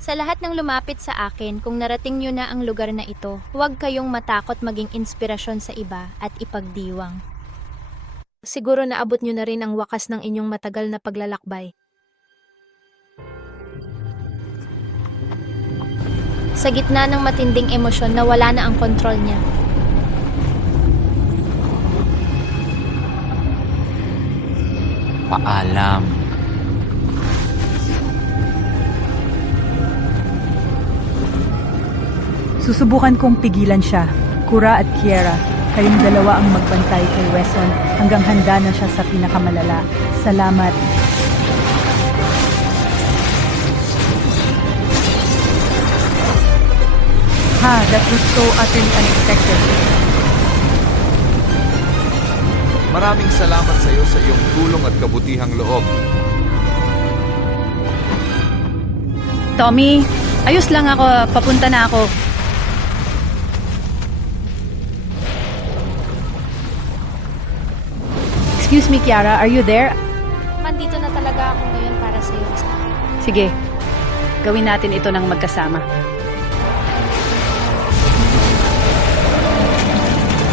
Sa lahat ng lumapit sa akin, kung narating nyo na ang lugar na ito, huwag kayong matakot maging inspirasyon sa iba at ipagdiwang. Siguro naabot nyo na rin ang wakas ng inyong matagal na paglalakbay. Sa gitna ng matinding emosyon, nawala na ang kontrol niya. Paalam. Susubukan kong pigilan siya. Kura at Kiera, kayong dalawa ang magbantay kay Wesson hanggang handa na siya sa pinakamalala. Salamat. Ha, that was so utterly unexpected. Maraming salamat sa iyo sa iyong tulong at kabutihang loob. Tommy, ayos lang ako. Papunta na ako. Excuse me, Kiara, are you there? Nandito na talaga ako ngayon para sa iyo. Sige, gawin natin ito ng magkasama.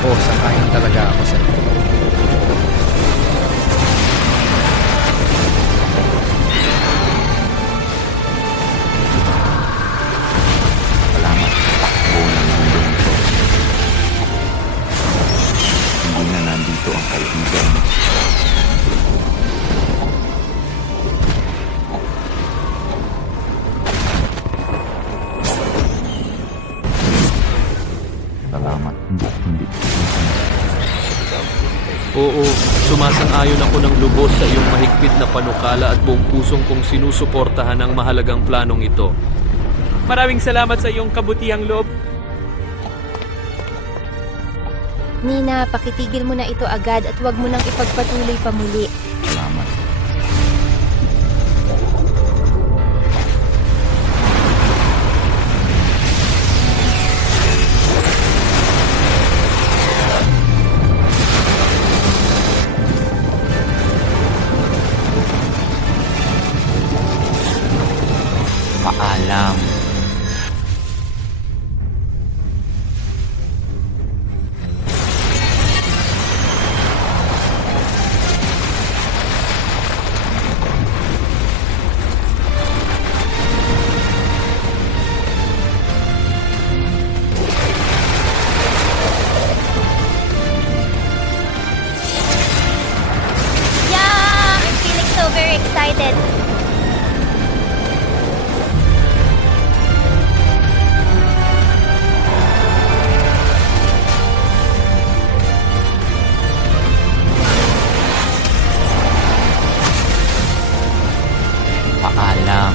Sakayin talaga ako sa iyo. Salamat sa takbo ng mundong ito. Hindi na nandito ang kaibigan. Salamat. Hindi. Oo, sumasang-ayon ako ng lubos sa iyong mahigpit na panukala at buong pusong kong sinusuportahan ang mahalagang planong ito. Maraming salamat sa iyong kabutihang loob. Nina, pakitigil mo na ito agad at huwag mo nang ipagpatuloy pa muli. Salamat. Paalam. Yeah! I'm feeling so very excited. Paalam.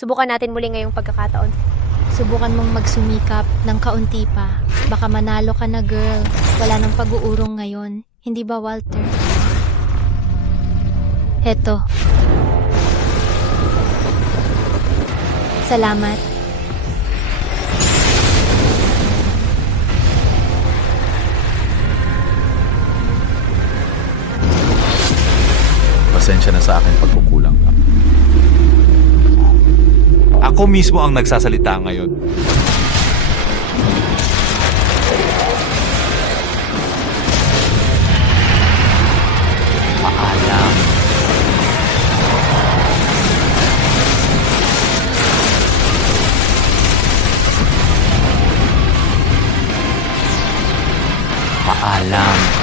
Subukan natin muli ngayong pagkakataon. Subukan mong magsumikap ng kaunti pa. Baka manalo ka na, girl. Wala nang pag-uurong ngayon. Hindi ba, Walter? Heto. Salamat. Pasensya na sa aking pagkukulang. Ako mismo ang nagsasalita ngayon. Paalam. Paalam.